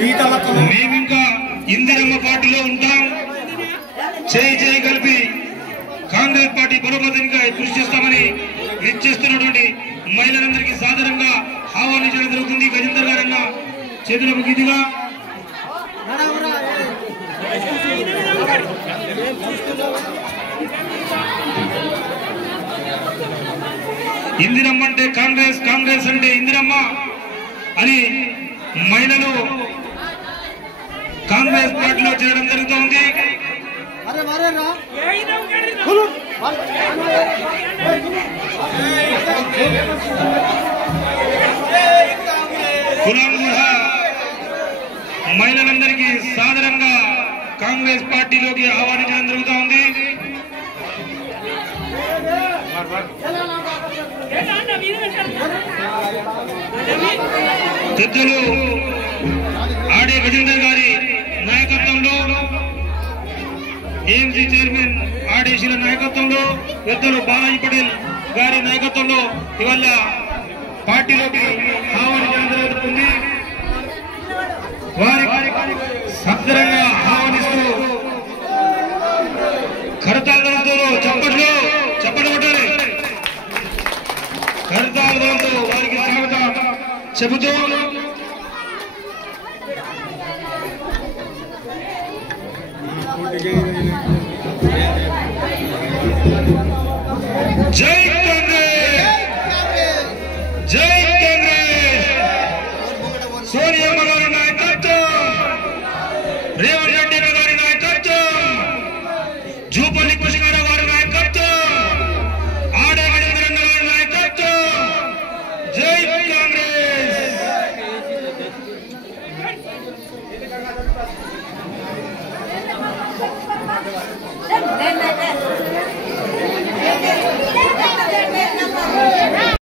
మేమింకా ఇందిరమ్మ పార్టీలో ఉంటాం. చేయి కలిపి కాంగ్రెస్ పార్టీ బలోపేతానికి కృషి చేస్తామని విచ్చేస్తున్నటువంటి మహిళలందరికీ సాదరంగా ఆహ్వానించడం జరుగుతుంది. గజేందర్ గారన్న చేతులకు గీతిగా ఇందిరమ్మ అంటే కాంగ్రెస్, కాంగ్రెస్ అంటే ఇందిరమ్మ అని మహిళలు కాంగ్రెస్ పార్టీలో చేరడం జరుగుతోంది. మహిళలందరికీ సాదరంగా కాంగ్రెస్ పార్టీలోకి ఆహ్వానించడం జరుగుతూ ఉంది. పెద్దలు ఆడే గజేందర్ గారి నాయకత్వంలో, ఏఎంసీ చైర్మన్ ఆడేశీల నాయకత్వంలో, పెద్దలు బాలాజీ పటేల్ గారి నాయకత్వంలో ఇవాళ పార్టీలోకి ఆహ్వానించడం జరుగుతుంది. వారి సత్వరంగా ఆహ్వానిస్తూ కరతాళాలతో చప్పట్లు కొట్టాలి. కరతాళాలతో వారికి స్వాగతం చెబుతూ జై కాంగ్రెస్, జై కాంగ్రెస్. సోనియమ్మ గారి నాయకత్వం, రేవంత్ రెడ్డి గారి నాయకత్వం, జూపల్లి కృష్ణారావు గారి నాయకత్వం, ఆడే గజేంద్రన్న గారి నాయకత్వం. జై కాంగ్రెస్.